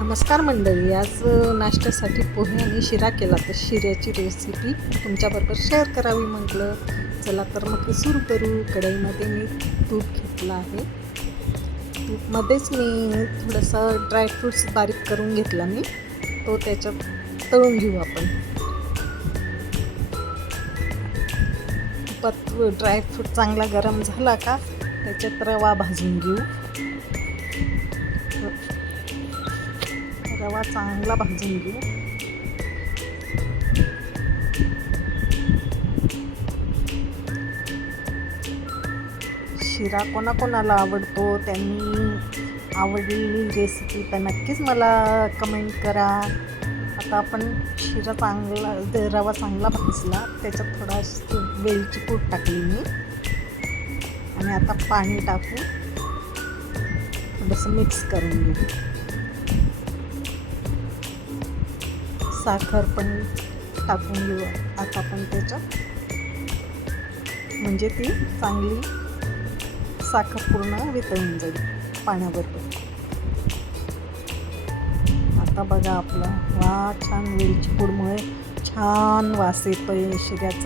नमस्कार मंडळी, आज नाश्त्यासाठी पोहे आणि शिरा केला. तर शिऱ्याची रेसिपी तुमच्याबरोबर शेअर करावी म्हटलं. चला तर मग सुरू करू. कढईमध्ये मी तूप घेतलं आहे. तूपमध्येच मी थोडंसं ड्रायफ्रूट्स बारीक करून घेतला मी. तो त्याच्यात तळून घेऊ आपण. तुपात ड्रायफ्रूट चांगला गरम झाला का त्याच्यात रवा भाजून घेऊ. रवा चांगला भाजून घेऊ. शिरा कोणाकोणाला आवडतो, त्यांनी आवडलेली रेसिपी तर नक्कीच मला कमेंट करा. आता आपण शिरा चांगला रवा चांगला भाजला, त्याच्यात थोडा वेलची पूड टाकली मी आणि आता पाणी टाकून थोडंसं मिक्स करून घेऊ. साखर पण टाकून घेऊ आता आपण त्याच्यात, म्हणजे ती चांगली साखर पूर्ण वितळून जाईल पाण्याबरोबर. आता बघा आपला छान वेलची पूडमुळे छान वास येतोय शिऱ्याचा.